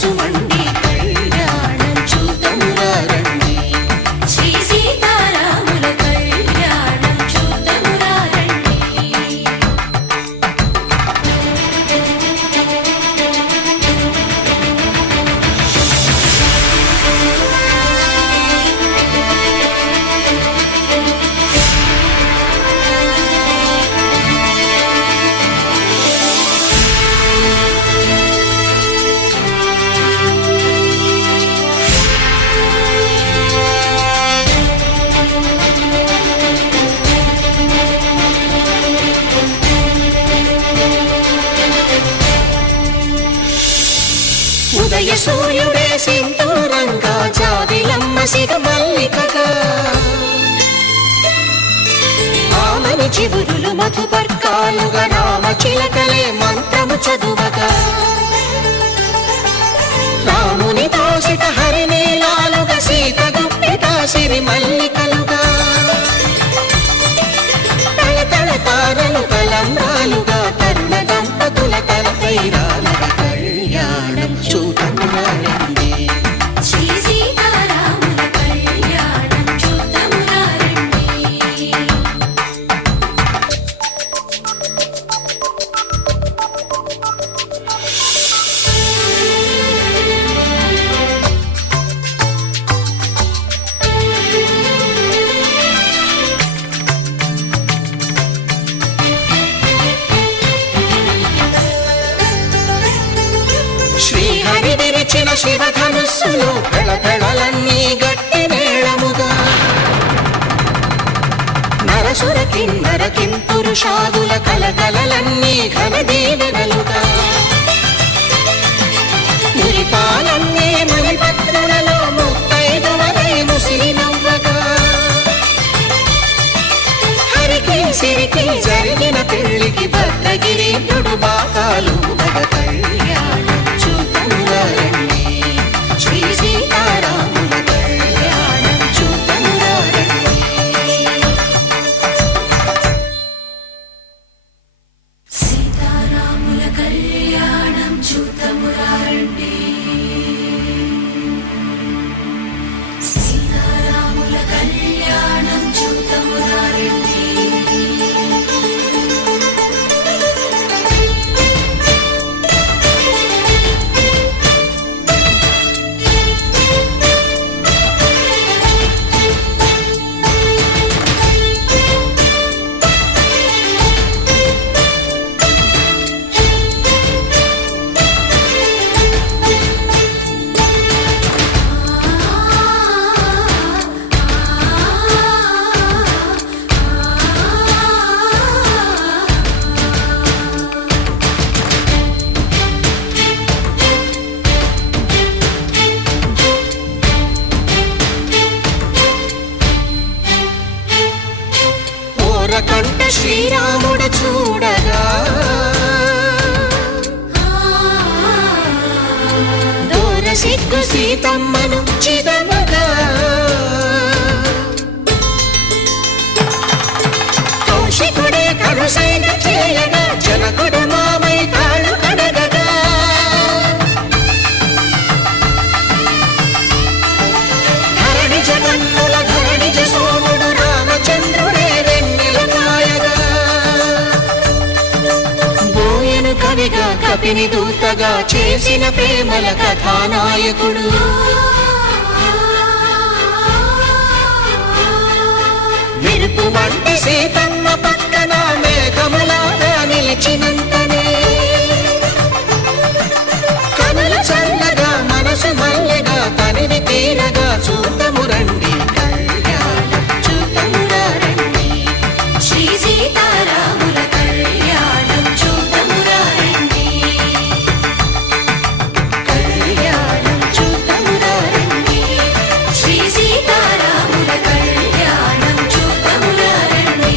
సుమండి కళ్యాణం చూతమురారండి శ్రీ సీతారాముల కళ్యాణం చూతమురారండి ఉదయ సూర్యుడే సింధూరంగా జాబిలమ్మ సిగమల్లికగా ఆమని చివురులు మధుపర్కాలుగా రామ చిలకలే మంత్రము చదువగా రాముని దోసిట హరినీలాలుగా సీత గుప్పిట సిరి మల్లికలుగా తళతళ తారలు తలంబ్రాలుగా తరుణ దంపతుల తలపై రాలగా కళ్యాణం చూతమురారండి శ్రీ సీతారాముల కళ్యాణం చూతమురారండి శ్రీహరి విరిచిన శివధనుస్సులు పెళపెళలన్నీ గట్టి మేళముగా నరసుర కిన్నర కింపురుషాదుల కలకలలన్నీ ఘన దీవెనలుగా మురిపాలన్నీ మణిపత్రులలో ముత్తైదువలై ముసిరి నవ్వగా హరికి సిరికి జరిగిన పెళ్లికి భద్రగిరీంద్రుడు బాకాలు మగ కళ్యాణం చూతమురారండి శ్రీ సీతారాముల కళ్యాణం చూతమురారండి సీతారాముల కళ్యాణం చూతమురారండి సీతారాముల కళ్యాణం చూతమురారండి కంట శ్రీరాముడు చూడగా దూర సిగ్గు సీతమ్మను చిదమగా కౌశికుడే కరుసైన చేయగా జనకుడు మామై కాళ్ళు కడగగా ధరణి జగన్నుల ధరణిజ సోముడు రామచంద్రుడే కవిగా కపిని దూతగా చేసిన ప్రేమల కథానాయకుడు మెరుపు వంటి సీతమ్మ పక్కన మేఘములాగా నిలిచినంతనే కనుల చల్లగా మనసు మల్లెగా తనివి తీరగా చూతమురండి కళ్యాణం చూతమురారండి శ్రీ సీతారాముల కళ్యాణం చూతమురారండి కళ్యాణం చూతమురారండి శ్రీ సీతారాముల కళ్యాణం చూతమురారండి